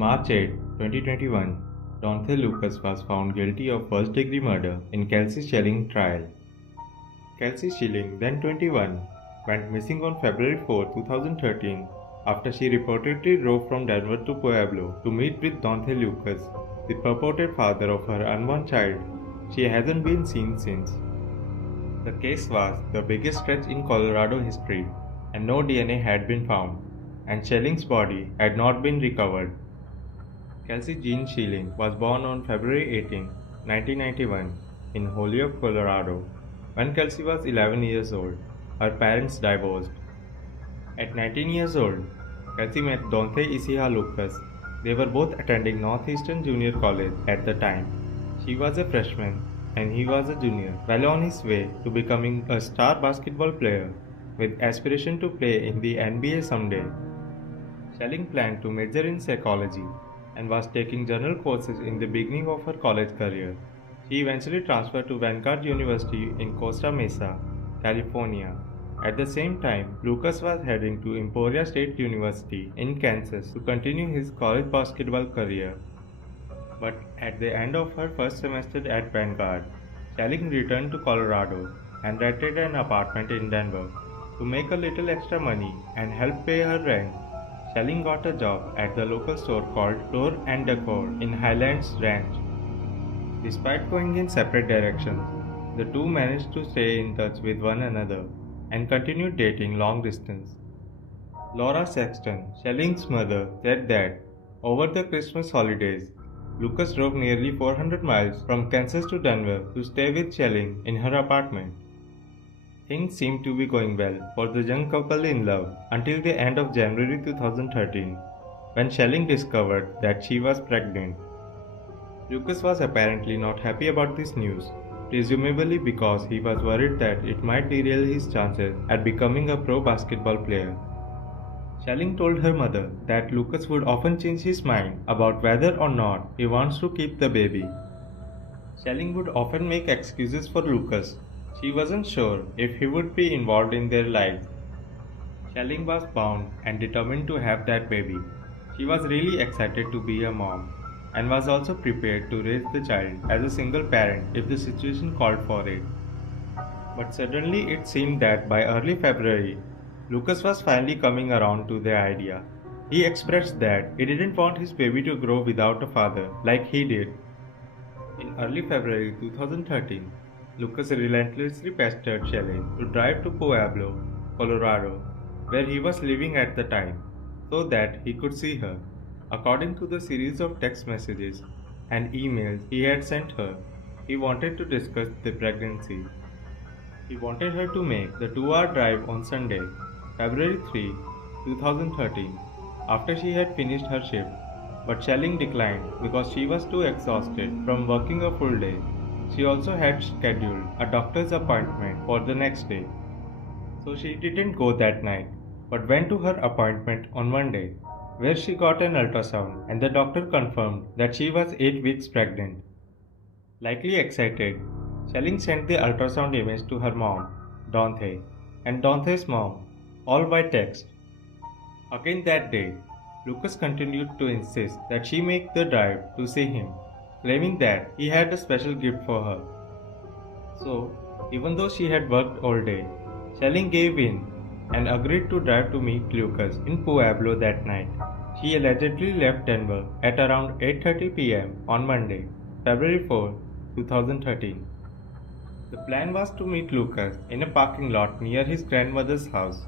March 8, 2021, Donthey Lucas was found guilty of first-degree murder in Kelsey Schilling trial. Kelsey Schilling, then 21, went missing on February 4, 2013 after she reportedly drove from Denver to Pueblo to meet with Donthey Lucas, the purported father of her unborn child. She hasn't been seen since. The case was the biggest stretch in Colorado history, and no DNA had been found, and Schilling's body had not been recovered. Kelsey Jean Schilling was born on February 18, 1991, in Holyoke, Colorado. When Kelsey was 11 years old, her parents divorced. At 19 years old, Kelsey met Donthey Isiah Lucas. They were both attending Northeastern Junior College at the time. She was a freshman and he was a junior, well on his way to becoming a star basketball player with aspiration to play in the NBA someday. Schilling planned to major in psychology and was taking general courses in the beginning of her college career. She eventually transferred to Vanguard University in Costa Mesa, California. At the same time, Lucas was heading to Emporia State University in Kansas to continue his college basketball career. But at the end of her first semester at Vanguard, Schilling returned to Colorado and rented an apartment in Denver. To make a little extra money and help pay her rent, Schilling got a job at the local store called Floor and Decor in Highlands Ranch. Despite going in separate directions, the two managed to stay in touch with one another and continued dating long distance. Laura Sexton, Schilling's mother, said that over the Christmas holidays, Lucas drove nearly 400 miles from Kansas to Denver to stay with Schilling in her apartment. Things seemed to be going well for the young couple in love until the end of January 2013, when Schilling discovered that she was pregnant. Lucas was apparently not happy about this news, presumably because he was worried that it might derail his chances at becoming a pro basketball player. Schilling told her mother that Lucas would often change his mind about whether or not he wants to keep the baby. Schilling would often make excuses for Lucas. She wasn't sure if he would be involved in their lives. Schilling was bound and determined to have that baby. She was really excited to be a mom and was also prepared to raise the child as a single parent if the situation called for it. But suddenly it seemed that by early February, Lucas was finally coming around to the idea. He expressed that he didn't want his baby to grow without a father like he did. In early February 2013, Lucas relentlessly pestered Schilling to drive to Pueblo, Colorado, where he was living at the time, so that he could see her. According to the series of text messages and emails he had sent her, he wanted to discuss the pregnancy. He wanted her to make the 2-hour drive on Sunday, February 3, 2013, after she had finished her shift, but Schilling declined because she was too exhausted from working a full day. She also had scheduled a doctor's appointment for the next day, so she didn't go that night, but went to her appointment on Monday, where she got an ultrasound and the doctor confirmed that she was 8 weeks pregnant. Likely excited, Schilling sent the ultrasound image to her mom, Donthey, and Donthey's mom, all by text. Again that day, Lucas continued to insist that she make the drive to see him, claiming that he had a special gift for her. So, even though she had worked all day, Schilling gave in and agreed to drive to meet Lucas in Pueblo that night. She allegedly left Denver at around 8:30 p.m. on Monday, February 4, 2013. The plan was to meet Lucas in a parking lot near his grandmother's house.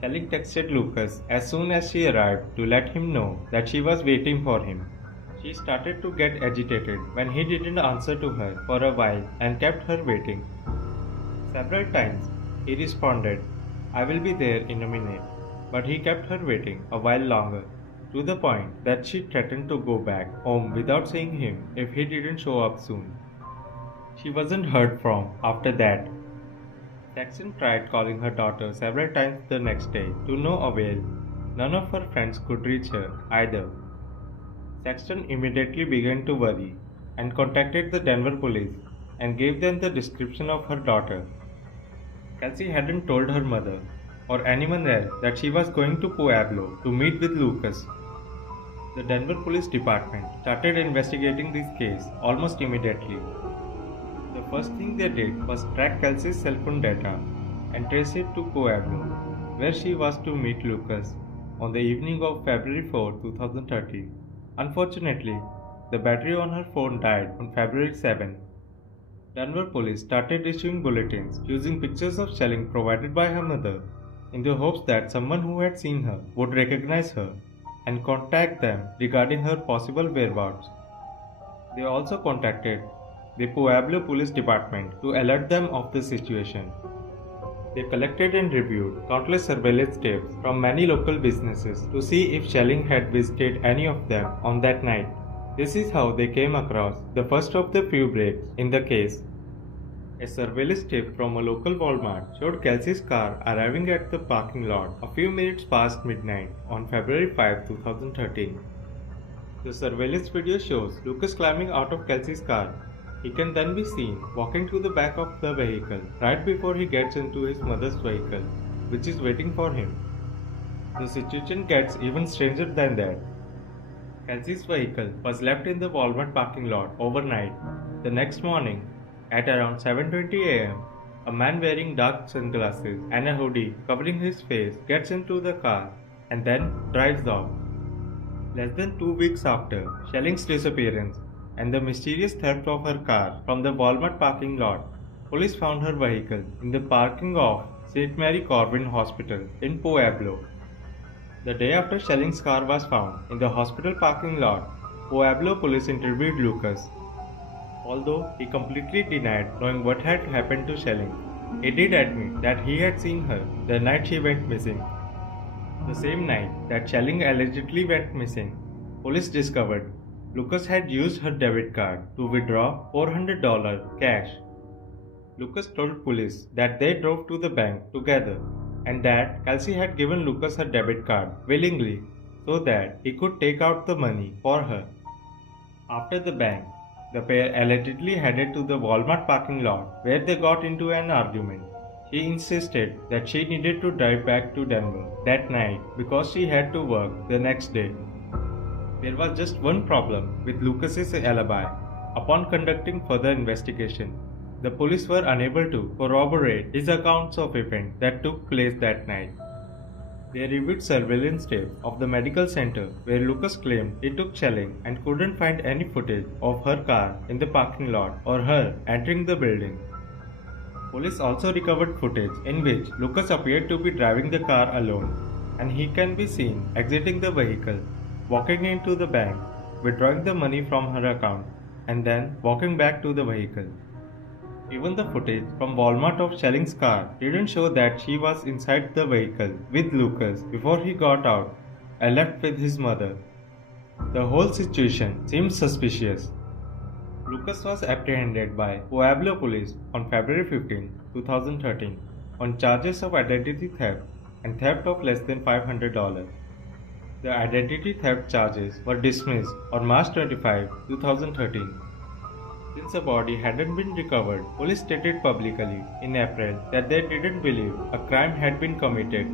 Schilling texted Lucas as soon as she arrived to let him know that she was waiting for him. She started to get agitated when he didn't answer to her for a while and kept her waiting. Several times he responded, "I will be there in a minute," but he kept her waiting a while longer, to the point that she threatened to go back home without seeing him if he didn't show up soon. She wasn't heard from after that. Sexton tried calling her daughter several times the next day, to no avail. None of her friends could reach her either. Sexton immediately began to worry and contacted the Denver police and gave them the description of her daughter. Kelsey hadn't told her mother or anyone else that she was going to Pueblo to meet with Lucas. The Denver Police Department started investigating this case almost immediately. The first thing they did was track Kelsey's cell phone data and trace it to Pueblo, where she was to meet Lucas on the evening of February 4, 2013. Unfortunately, the battery on her phone died on February 7. Denver police started issuing bulletins using pictures of shelling provided by her mother in the hopes that someone who had seen her would recognize her and contact them regarding her possible whereabouts. They also contacted the Pueblo Police Department to alert them of the situation. They collected and reviewed countless surveillance tapes from many local businesses to see if Schelling had visited any of them on that night. This is how they came across the first of the few breaks in the case. A surveillance tape from a local Walmart showed Kelsey's car arriving at the parking lot a few minutes past midnight on February 5, 2013. The surveillance video shows Lucas climbing out of Kelsey's car. He can then be seen walking to the back of the vehicle right before he gets into his mother's vehicle, which is waiting for him. The situation gets even stranger than that. Kelsey's vehicle was left in the Walmart parking lot overnight. The next morning, at around 7:20 a.m., a man wearing dark sunglasses and a hoodie covering his face gets into the car and then drives off. Less than 2 weeks after Schelling's disappearance and the mysterious theft of her car from the Walmart parking lot, police found her vehicle in the parking of St. Mary Corwin Hospital in Pueblo. The day after Schelling's car was found in the hospital parking lot, Pueblo police interviewed Lucas. Although he completely denied knowing what had happened to Schelling, he did admit that he had seen her the night she went missing. The same night that Schelling allegedly went missing, police discovered Lucas had used her debit card to withdraw $400 cash. Lucas told police that they drove to the bank together and that Kelsey had given Lucas her debit card willingly so that he could take out the money for her. After the bank, the pair allegedly headed to the Walmart parking lot where they got into an argument. She insisted that she needed to drive back to Denver that night because she had to work the next day. There was just one problem with Lucas's alibi. Upon conducting further investigation, the police were unable to corroborate his accounts of events that took place that night. They reviewed surveillance tape of the medical center where Lucas claimed he took Schelling and couldn't find any footage of her car in the parking lot or her entering the building. Police also recovered footage in which Lucas appeared to be driving the car alone, and he can be seen exiting the vehicle, walking into the bank, withdrawing the money from her account, and then walking back to the vehicle. Even the footage from Walmart of Schelling's car didn't show that she was inside the vehicle with Lucas before he got out and left with his mother. The whole situation seemed suspicious. Lucas was apprehended by Pueblo police on February 15, 2013 on charges of identity theft and theft of less than $500. The identity theft charges were dismissed on March 25, 2013. Since the body hadn't been recovered, police stated publicly in April that they didn't believe a crime had been committed.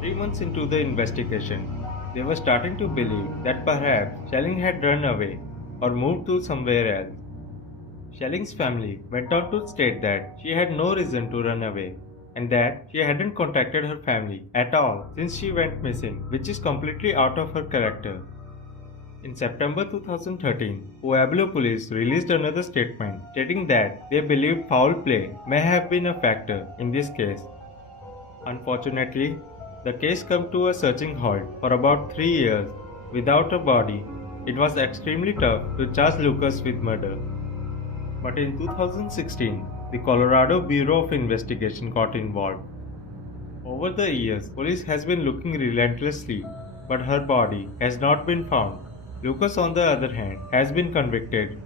3 months into the investigation, they were starting to believe that perhaps Schelling had run away or moved to somewhere else. Schelling's family went on to state that she had no reason to run away and that she hadn't contacted her family at all since she went missing, which is completely out of her character. In September 2013, Pueblo police released another statement stating that they believed foul play may have been a factor in this case. Unfortunately, the case came to a searching halt for about 3 years without a body. It was extremely tough to charge Lucas with murder. But in 2016, the Colorado Bureau of Investigation got involved. Over the years, police has been looking relentlessly, but her body has not been found. Lucas, on the other hand, has been convicted.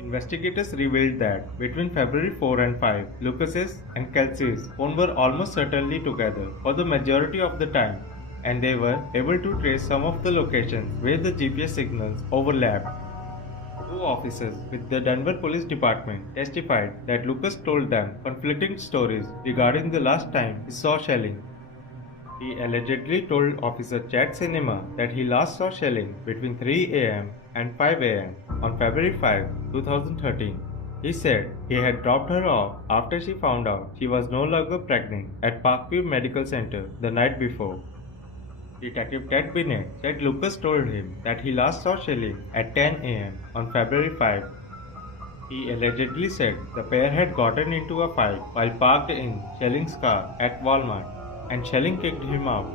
Investigators revealed that between February 4 and 5, Lucas's and Kelsey's phone were almost certainly together for the majority of the time, and they were able to trace some of the locations where the GPS signals overlapped. 2 officers with the Denver Police Department testified that Lucas told them conflicting stories regarding the last time he saw Schelling. He allegedly told Officer Chad Cinema that he last saw Schelling between 3 a.m. and 5 a.m. on February 5, 2013. He said he had dropped her off after she found out she was no longer pregnant at Parkview Medical Center the night before. Detective Ted Bennett said Lucas told him that he last saw Schelling at 10 a.m. on February 5. He allegedly said the pair had gotten into a fight while parked in Schelling's car at Walmart, and Schelling kicked him out.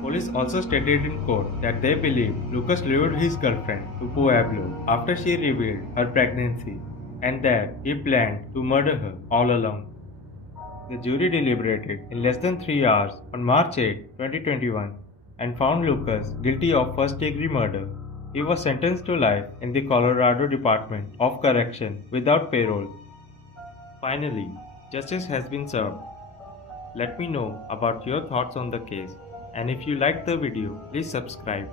Police also stated in court that they believe Lucas lured his girlfriend to Pueblo after she revealed her pregnancy, and that he planned to murder her all along. The jury deliberated in less than 3 hours on March 8, 2021 and found Lucas guilty of first-degree murder. He was sentenced to life in the Colorado Department of Correction without parole. Finally, justice has been served. Let me know about your thoughts on the case, and if you liked the video, please subscribe.